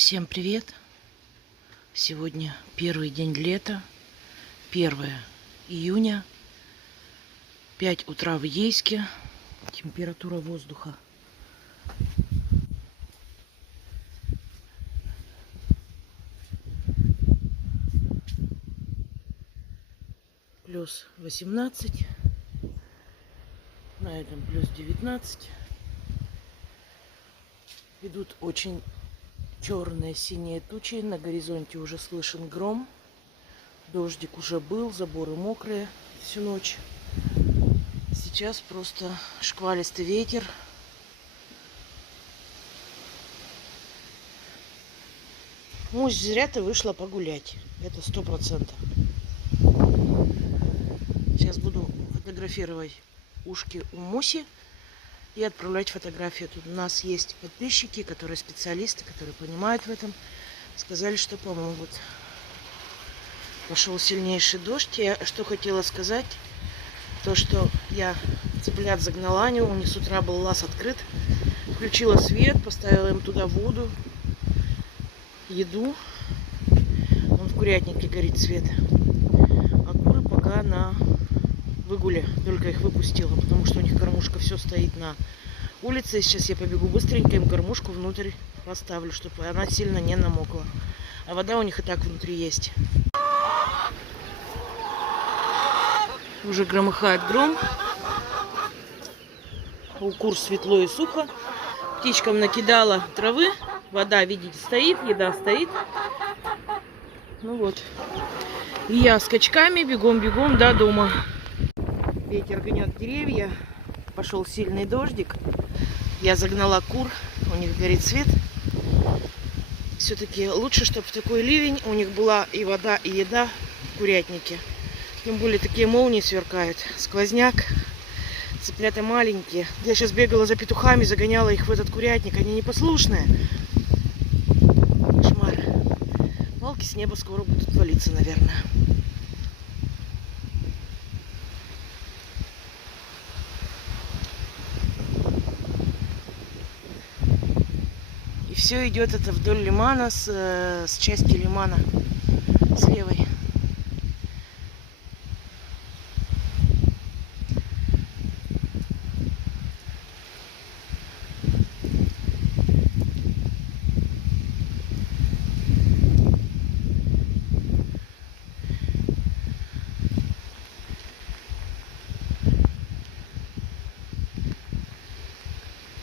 Всем привет! Сегодня первый день лета, 1 июня, 5 утра в Ейске, температура воздуха плюс 18, на этом плюс 19. Идут очень черные синие тучи, на горизонте уже слышен гром. Дождик уже был, заборы мокрые всю ночь. Сейчас просто шквалистый ветер. Мусь, зря ты вышла погулять. Это 100%. Сейчас буду фотографировать ушки у Муси и отправлять фотографию. Тут у нас есть подписчики, которые специалисты, которые понимают в этом. Сказали, что помогут. Пошел сильнейший дождь. Я что хотела сказать, то что я цыплят загнала, у них с утра был лаз открыт. Включила свет, поставила им туда воду, еду. Вон в курятнике горит свет. А куры пока на выгуле. Только их выпустила, потому что у них кормушка все стоит на улице. Сейчас я побегу быстренько, им кормушку внутрь поставлю, чтобы она сильно не намокла. А вода у них и так внутри есть. Уже громыхает гром. У кур светло и сухо. Птичкам накидала травы. Вода, видите, стоит, еда стоит. Ну вот. И я скачками бегом-бегом до дома. Ветер гнет деревья. Пошел сильный дождик. Я загнала кур. У них горит свет. Все-таки лучше, чтобы в такой ливень у них была и вода, и еда в курятнике. Тем более такие молнии сверкают. Сквозняк. Цыплята маленькие. Я сейчас бегала за петухами, загоняла их в этот курятник. Они непослушные. Кошмар. Палки с неба скоро будут валиться, наверное. И все идет это вдоль лимана, с части лимана, с левой.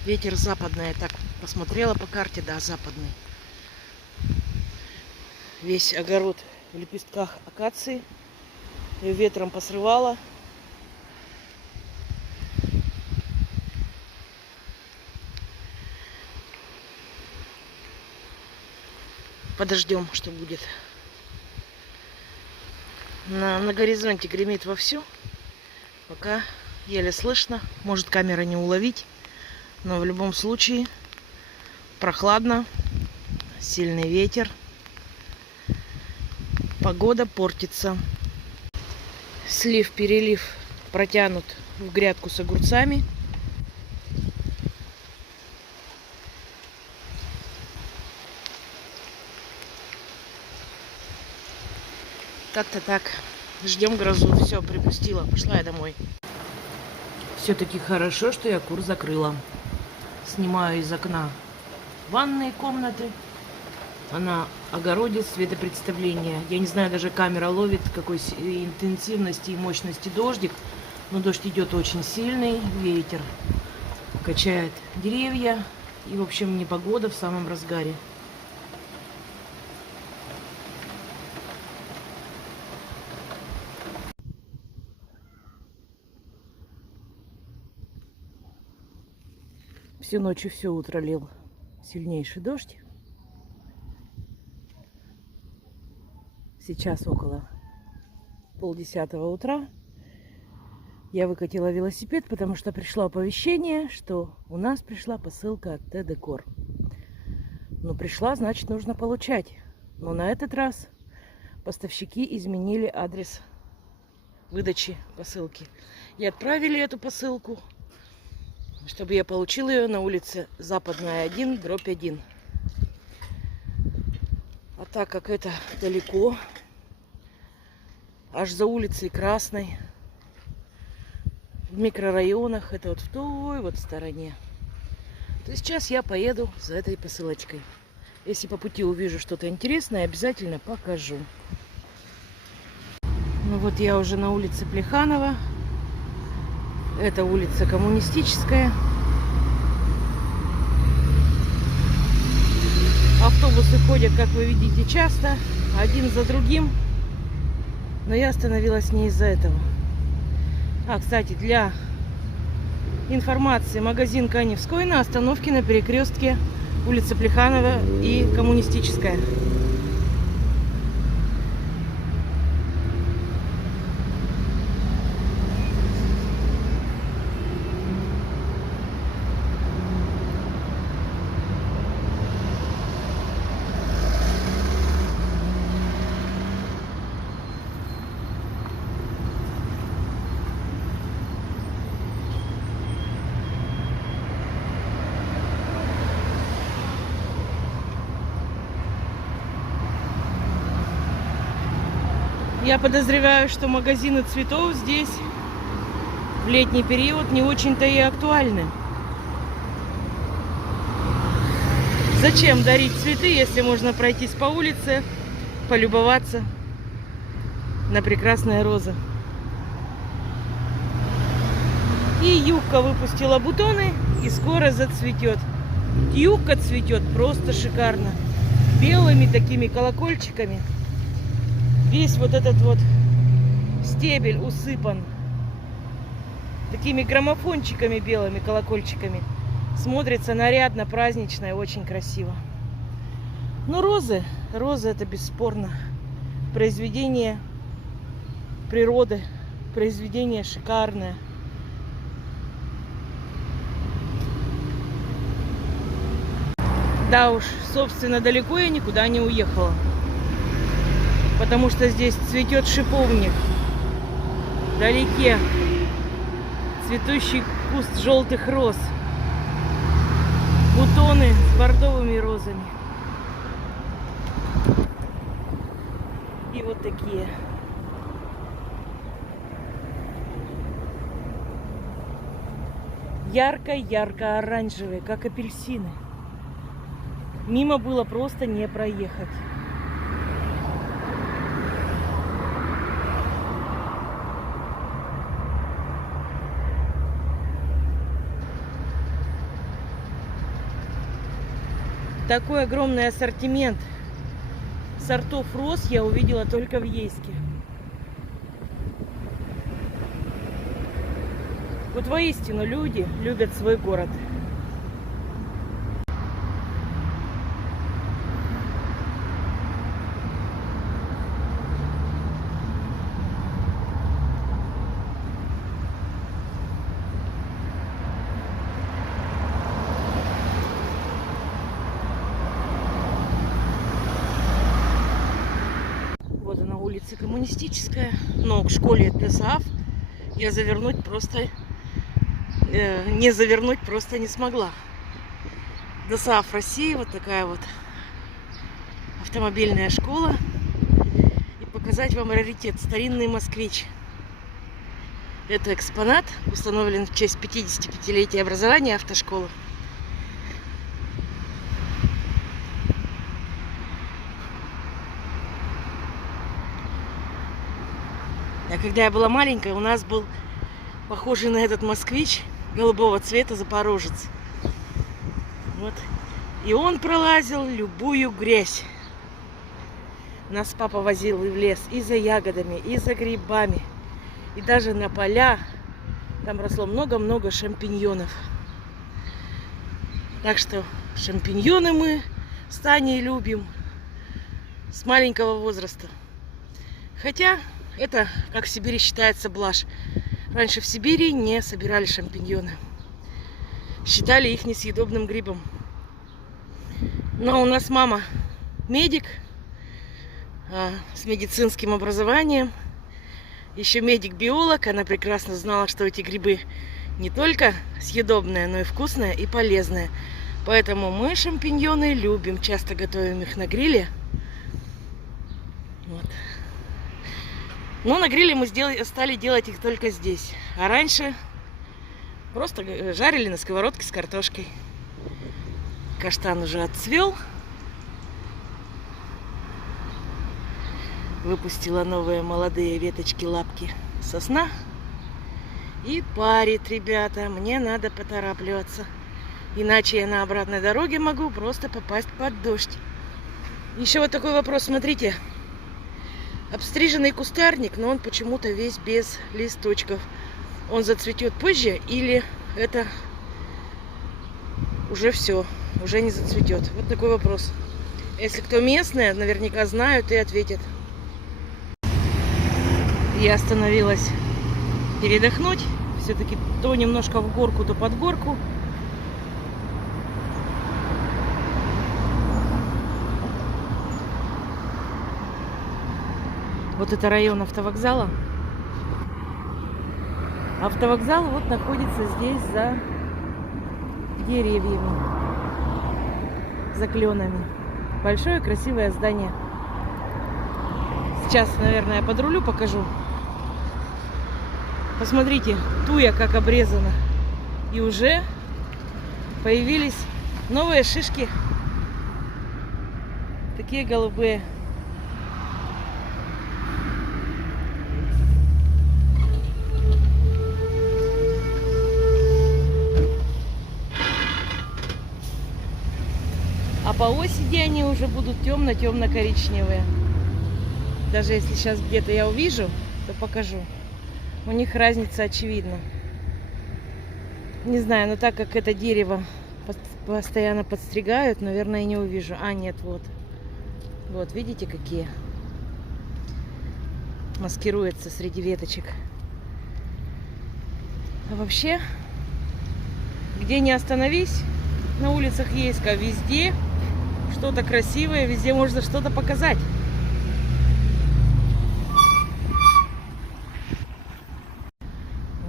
Ветер западный, я так посмотрела по карте, да, западный. Весь огород в лепестках акации. Ее ветром посрывало. Подождем, что будет. На горизонте гремит вовсю. Пока еле слышно. Может, камера не уловить. Но в любом случае прохладно, сильный ветер, погода портится. Слив-перелив протянут в грядку с огурцами. Как-то так. Ждем грозу. Все, припустила. Пошла я домой. Все-таки хорошо, что я кур закрыла. Снимаю из окна ванные комнаты, а на огороде светопредставление. Я не знаю, даже камера ловит, какой интенсивности и мощности дождик. Но дождь идет очень сильный, ветер качает деревья. И, в общем, непогода в самом разгаре. Всю ночь и все утро лил сильнейший дождь. Сейчас около 9:30 утра. Я выкатила велосипед, потому что пришло оповещение, что у нас пришла посылка от Т-Декор. Ну, пришла, значит, нужно получать. Но на этот раз поставщики изменили адрес выдачи посылки. И отправили эту посылку, чтобы я получила ее на улице Западная 1/1. А так как это далеко, аж за улицей Красной, в микрорайонах, это вот в той вот стороне, то сейчас я поеду за этой посылочкой. Если по пути увижу что-то интересное, обязательно покажу. Ну вот я уже на улице Плеханова. Это улица Коммунистическая. Автобусы ходят, как вы видите, часто, один за другим. Но я остановилась не из-за этого. А, кстати, для информации, магазин Каневской на остановке на перекрестке улица Плеханова и Коммунистическая. Я подозреваю, что магазины цветов здесь в летний период не очень-то и актуальны. Зачем дарить цветы, если можно пройтись по улице, полюбоваться на прекрасные розы? И юбка выпустила бутоны и скоро зацветет. Юбка цветет просто шикарно. Белыми такими колокольчиками. Весь вот этот вот стебель усыпан такими граммофончиками белыми, колокольчиками. Смотрится нарядно, празднично и очень красиво. Но розы это бесспорно произведение природы, произведение шикарное. Да уж, собственно, далеко я никуда не уехала. Потому что здесь цветет шиповник. Вдалеке цветущий куст желтых роз. Бутоны с бордовыми розами. И вот такие. Ярко-ярко-оранжевые, как апельсины. Мимо было просто не проехать. Такой огромный ассортимент сортов роз я увидела только в Ейске. Вот воистину люди любят свой город. Улица Коммунистическая, но к школе ТСААФ я завернуть просто не завернуть просто не смогла. ТСААФ России, вот такая вот автомобильная школа, и показать вам раритет, старинный москвич. Это экспонат, установлен в честь 55-летия образования автошколы. А когда я была маленькая, у нас был похожий на этот москвич голубого цвета запорожец. Вот. И он пролазил любую грязь. Нас папа возил и в лес, и за ягодами, и за грибами, и даже на поля. Там росло много-много шампиньонов. Так что шампиньоны мы с Таней любим с маленького возраста. Хотя это, как в Сибири считается, блажь. Раньше в Сибири не собирали шампиньоны. Считали их несъедобным грибом. Но у нас мама медик с медицинским образованием. Еще медик-биолог. Она прекрасно знала, что эти грибы не только съедобные, но и вкусные и полезные. Поэтому мы шампиньоны любим. Часто готовим их на гриле Но на гриле мы стали делать их только здесь. А раньше просто жарили на сковородке с картошкой. Каштан уже отцвел. Выпустила новые молодые веточки, лапки сосна. И парит, ребята. Мне надо поторапливаться. Иначе я на обратной дороге могу просто попасть под дождь. Еще вот такой вопрос, смотрите. Обстриженный кустарник, но он почему-то весь без листочков. Он зацветет позже или это уже все, уже не зацветет? Вот такой вопрос. Если кто местный, наверняка знают и ответят. Я остановилась передохнуть. Все-таки то немножко в горку, то под горку. Вот это район автовокзала. Автовокзал вот находится здесь за деревьями, за кленами. Большое красивое здание. Сейчас, наверное, я подрулю, покажу. Посмотрите, туя как обрезана. И уже появились новые шишки. Такие голубые. А по осени они уже будут темно-темно-коричневые. Даже если сейчас где-то я увижу, то покажу. У них разница очевидна. Не знаю, но так как это дерево постоянно подстригают, наверное, не увижу. А, нет, вот. Вот, видите, какие? Маскируется среди веточек. А вообще, где не остановись, на улицах есть, везде что-то красивое, везде можно что-то показать.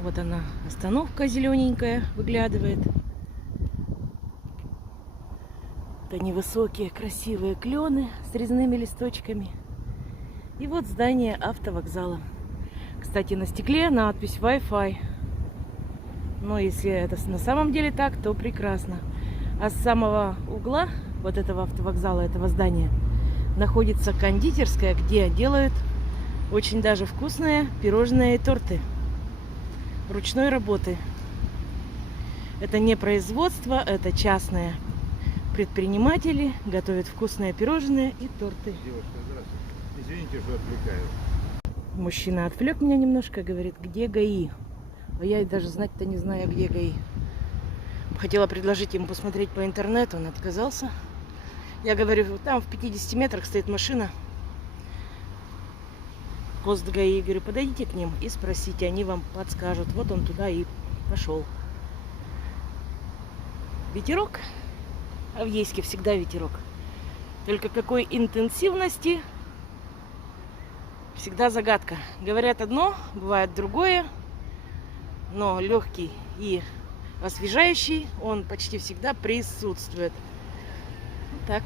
Вот она, остановка зелененькая выглядывает. Это невысокие красивые клены с резными листочками. И вот здание автовокзала. Кстати, на стекле надпись Wi-Fi. Но если это на самом деле так, то прекрасно. А с самого угла вот этого автовокзала, этого здания, находится кондитерская, где делают очень даже вкусные пирожные и торты ручной работы. Это не производство, это частные предприниматели готовят вкусные пирожные и торты. Девушка, здравствуйте. Извините, что отвлекаю. Мужчина отвлек меня немножко, говорит, где ГАИ? А я даже знать-то не знаю, где ГАИ. Хотела предложить ему посмотреть по интернету, он отказался. Я говорю, там в 50 метрах стоит машина. Пост ГАИ. Говорю, подойдите к ним и спросите, они вам подскажут. Вот он туда и пошел. Ветерок. А в Ейске всегда ветерок. Только какой интенсивности всегда загадка. Говорят одно, бывает другое. Но легкий и освежающий он почти всегда присутствует. Так.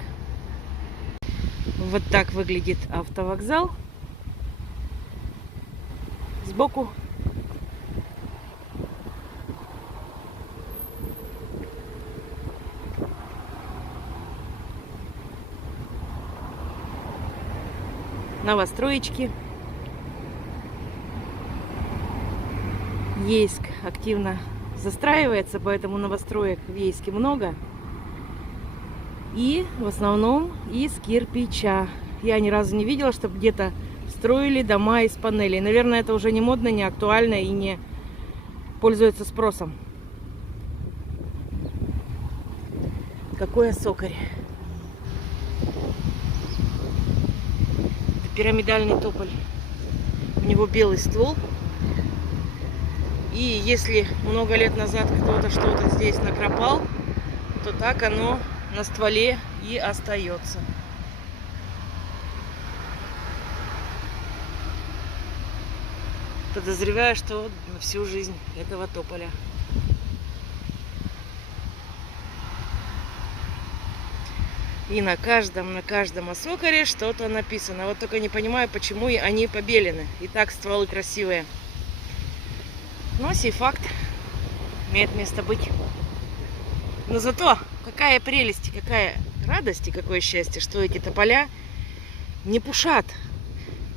Вот так выглядит автовокзал. Сбоку новостроечки. Ейск активно застраивается, поэтому новостроек в Ейске много. И в основном из кирпича. Я ни разу не видела, чтобы где-то строили дома из панелей. Наверное, это уже не модно, не актуально и не пользуется спросом. Какой осокарь. Это пирамидальный тополь. У него белый ствол. И если много лет назад кто-то что-то здесь накропал, то так оно на стволе и остается. Подозреваю, что на всю жизнь этого тополя. И на каждом осокоре что-то написано. Вот только не понимаю, почему они побелены. И так стволы красивые. Но сей факт имеет место быть. Но зато какая прелесть, какая радость и какое счастье, что эти тополя не пушат.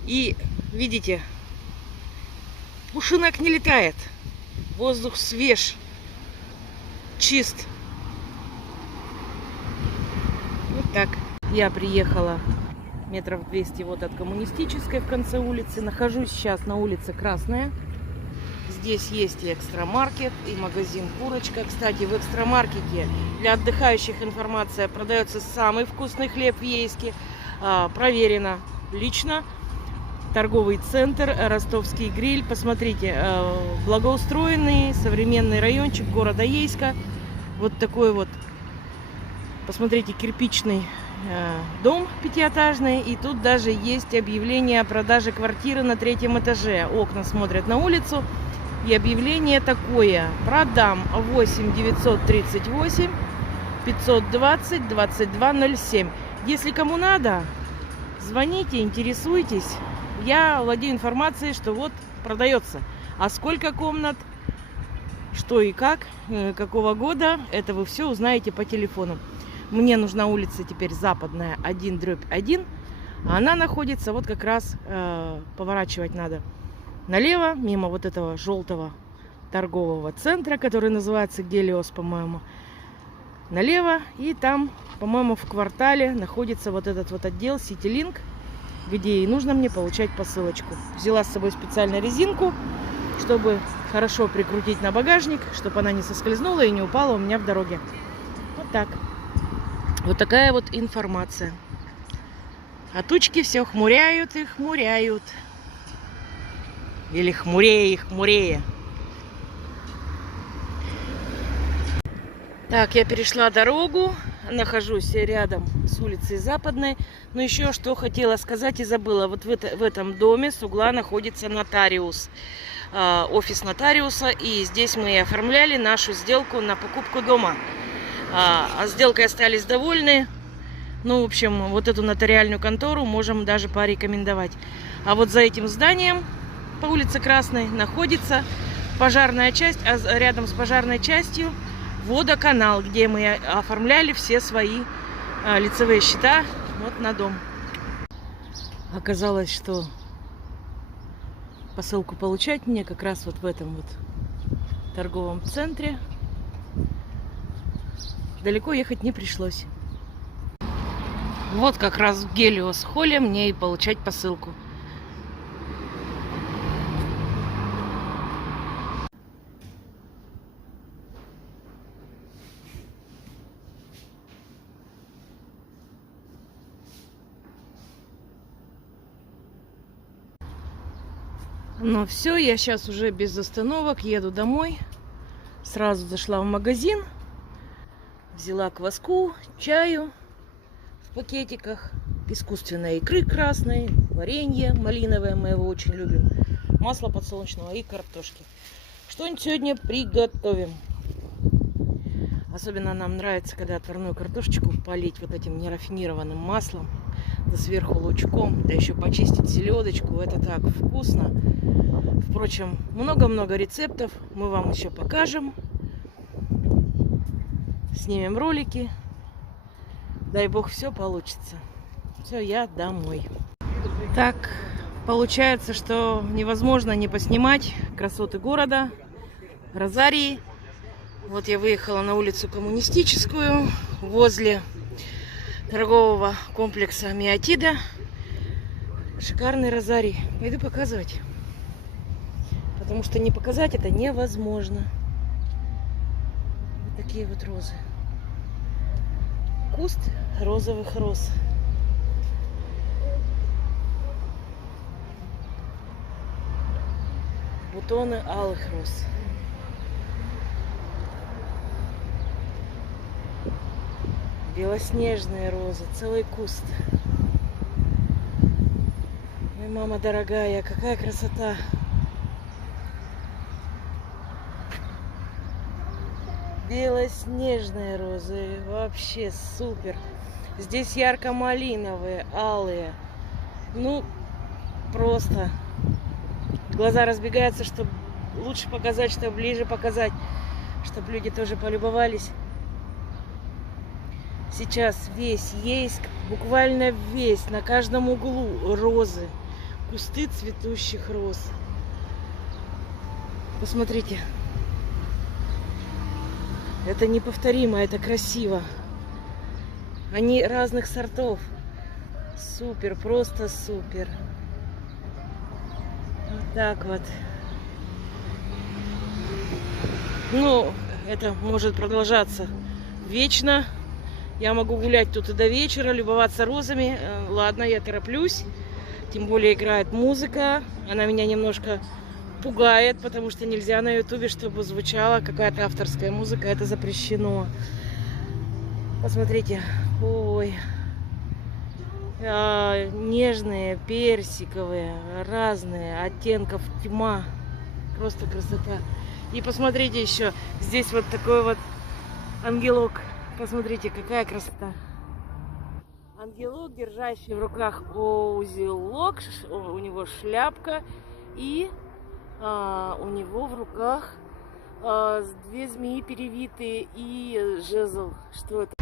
И, видите, пушинок не летает. Воздух свеж, чист. Вот так. Я приехала метров 200 вот от Коммунистической в конце улицы. Нахожусь сейчас на улице Красная. Здесь есть и экстрамаркет, и магазин Курочка. Кстати, в экстрамаркете для отдыхающих информация: продается самый вкусный хлеб в Ейске. Проверено лично. Торговый центр Ростовский гриль. Посмотрите, благоустроенный современный райончик города Ейска. Вот такой вот, посмотрите, кирпичный дом пятиэтажный. И тут даже есть объявление о продаже квартиры на 3-м этаже. Окна смотрят на улицу. И объявление такое: продам 8 938 520 2207. Если кому надо, звоните, интересуйтесь. Я владею информацией, что вот продается. А сколько комнат, что и как, какого года, это вы все узнаете по телефону. Мне нужна улица теперь Западная 1/1. А она находится вот как раз, поворачивать надо налево, мимо вот этого желтого торгового центра, который называется Гелиос, по-моему. Налево, и там, по-моему, в квартале находится вот этот вот отдел Ситилинк, где и нужно мне получать посылочку. Взяла с собой специально резинку, чтобы хорошо прикрутить на багажник, чтобы она не соскользнула и не упала у меня в дороге. Вот так. Вот такая вот информация. А тучки все хмуряют и хмуряют. Или хмурее и хмурее. Так, я перешла дорогу. Нахожусь рядом с улицей Западной. Но еще что хотела сказать и забыла. Вот в этом доме с угла находится нотариус. Офис нотариуса. И здесь мы и оформляли нашу сделку на покупку дома. А сделкой остались довольны. Ну, в общем, вот эту нотариальную контору можем даже порекомендовать. А вот за этим зданием по улице Красной находится пожарная часть. А рядом с пожарной частью водоканал, где мы оформляли все свои лицевые счета вот на дом. Оказалось, что посылку получать мне как раз вот в этом вот торговом центре. Далеко ехать не пришлось. Вот как раз в Гелиос холле мне и получать посылку. Ну все, я сейчас уже без остановок еду домой. Сразу зашла в магазин, взяла кваску, чаю в пакетиках, искусственной икры красной, варенье малиновое, мы его очень любим, масло подсолнечного и картошки. Что-нибудь сегодня приготовим. Особенно нам нравится, когда отварную картошечку полить вот этим нерафинированным маслом, да сверху лучком, да еще почистить селедочку. Это так вкусно. Впрочем, много-много рецептов мы вам еще покажем. Снимем ролики. Дай бог, все получится. Все, я домой. Так, получается, что невозможно не поснимать красоты города, Розарии. Вот я выехала на улицу Коммунистическую, возле торгового комплекса Миотида. Шикарный розарий. Пойду показывать. Потому что не показать это невозможно. Вот такие вот розы. Куст розовых роз. Бутоны алых роз. Белоснежные розы, целый куст. Ой, мама дорогая, какая красота! Белоснежные розы, вообще супер. Здесь ярко-малиновые, алые. Ну, просто глаза разбегаются, чтобы лучше показать, чтобы ближе показать, чтобы люди тоже полюбовались. Сейчас весь Ейск, буквально весь, на каждом углу розы, кусты цветущих роз. Посмотрите. Это неповторимо, это красиво. Они разных сортов. Супер, просто супер. Вот так вот. Ну, это может продолжаться вечно. Я могу гулять тут и до вечера, любоваться розами. Ладно, я тороплюсь. Тем более играет музыка. Она меня немножко пугает, потому что нельзя на ютубе, чтобы звучала какая-то авторская музыка. Это запрещено. Посмотрите. Ой. Нежные, персиковые, разные оттенков тьма. Просто красота. И посмотрите еще. Здесь вот такой вот ангелок. Посмотрите, какая красота. Ангелок, держащий в руках узелок. У него шляпка. И у него в руках две змеи перевитые и жезл. Что это?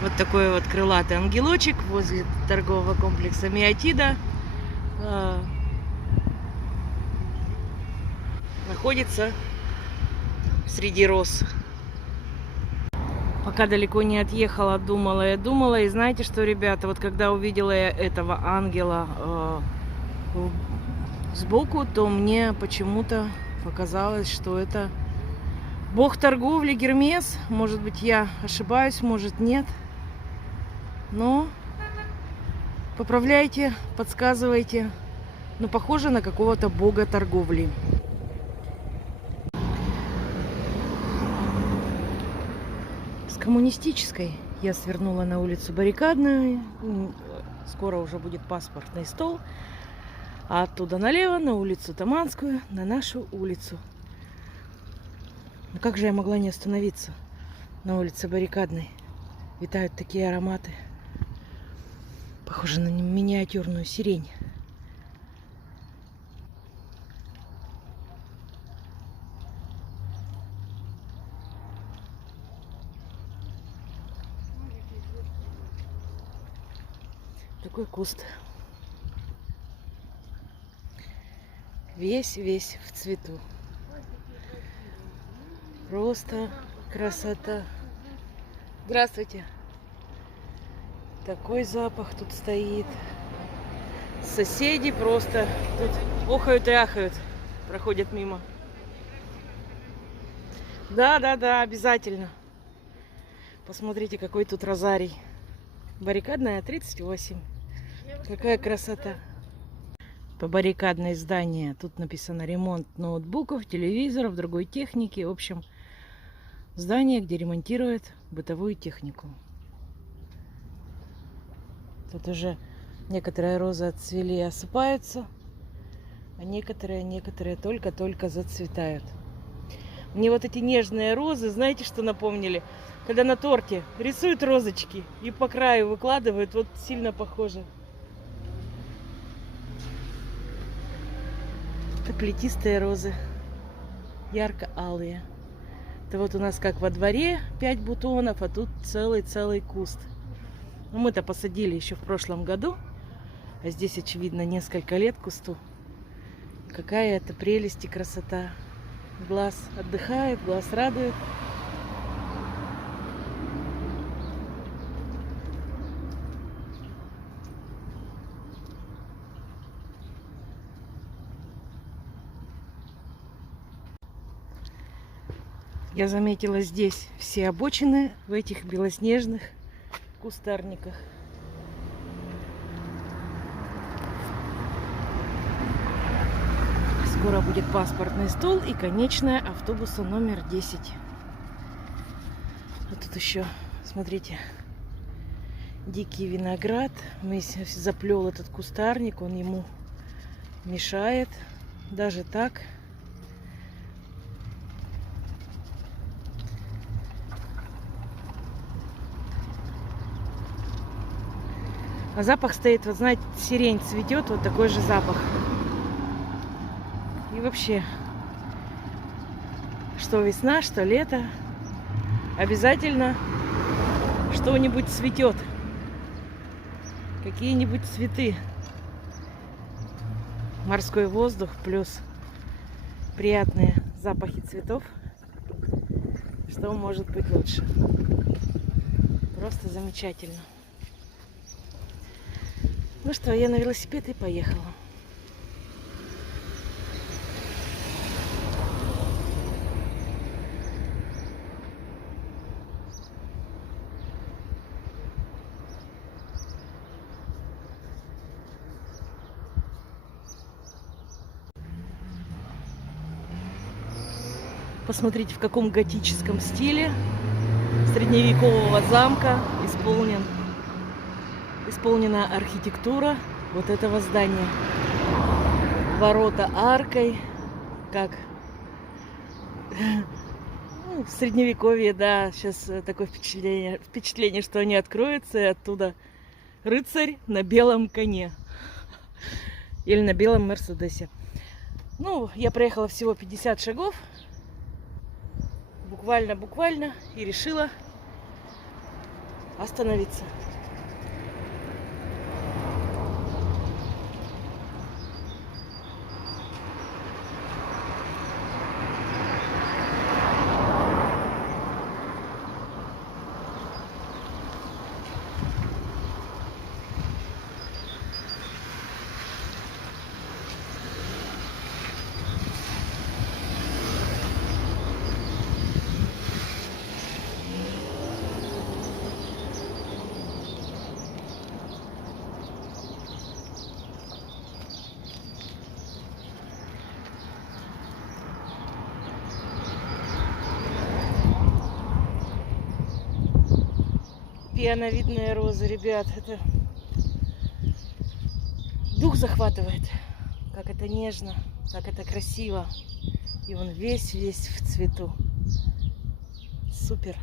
Вот такой вот крылатый ангелочек возле торгового комплекса Миотида находится среди роз. Пока далеко не отъехала, думала. И знаете что, ребята, вот когда увидела я этого ангела сбоку, то мне почему-то показалось, что это бог торговли Гермес. Может быть, я ошибаюсь, может, нет. Но поправляйте, подсказывайте. Но похоже на какого-то бога торговли. С Коммунистической я свернула на улицу Баррикадную. Скоро уже будет паспортный стол. А оттуда налево на улицу Таманскую, на нашу улицу. Но как же я могла не остановиться на улице Баррикадной? Витают такие ароматы. Похоже на миниатюрную сирень. Такой куст. Весь в цвету. Просто красота. Здравствуйте. Такой запах тут стоит. Соседи просто тут охают и ахают. Проходят мимо. Да, обязательно. Посмотрите, какой тут розарий. Баррикадная 38. Какая красота. По баррикадной здание. Тут написано ремонт ноутбуков, телевизоров, другой техники. В общем, здание, где ремонтируют бытовую технику. Тут уже некоторые розы отцвели и осыпаются, а некоторые только-только зацветают. Мне вот эти нежные розы, знаете, что напомнили? Когда на торте рисуют розочки и по краю выкладывают, вот сильно похоже. Это плетистые розы, ярко-алые. Это вот у нас как во дворе 5 бутонов, а тут целый куст. Ну, мы-то посадили еще в прошлом году, а здесь, очевидно, несколько лет кусту. Какая это прелесть и красота. Глаз отдыхает, глаз радует. Я заметила здесь все обочины в этих белоснежных кустарниках. Скоро будет паспортный стол и конечная автобуса номер 10. А тут еще, смотрите, дикий виноград. Заплел этот кустарник, он ему мешает. Даже так. А запах стоит, вот знаете, сирень цветет, вот такой же запах. И вообще, что весна, что лето, обязательно что-нибудь цветет. Какие-нибудь цветы. Морской воздух плюс приятные запахи цветов. Что может быть лучше? Просто замечательно. Ну что, я на велосипед и поехала. Посмотрите, в каком готическом стиле средневекового замка исполнена архитектура вот этого здания. Ворота аркой, как ну, в средневековье, да, сейчас такое впечатление, что они откроются, и оттуда рыцарь на белом коне или на белом мерседесе. Ну, я проехала всего 50 шагов, буквально, и решила остановиться. Пиановидная роза, ребят, это дух захватывает, как это нежно, как это красиво, и он весь в цвету. Супер.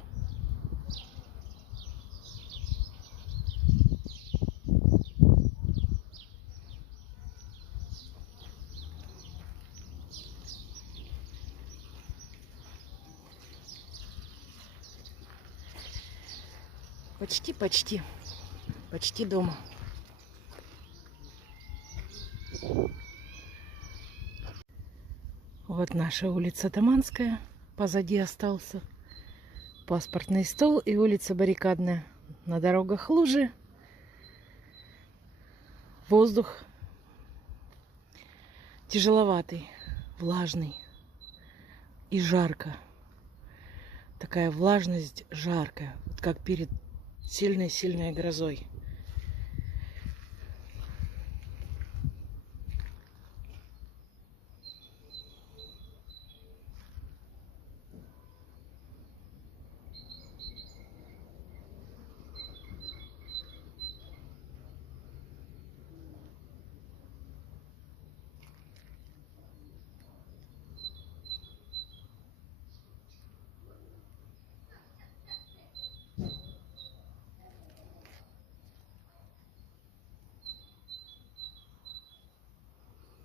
Почти дома. Вот наша улица Таманская. Позади остался паспортный стол и улица Баррикадная. На дорогах лужи. Воздух тяжеловатый, влажный и жарко. Такая влажность жаркая, вот как перед сильной грозой.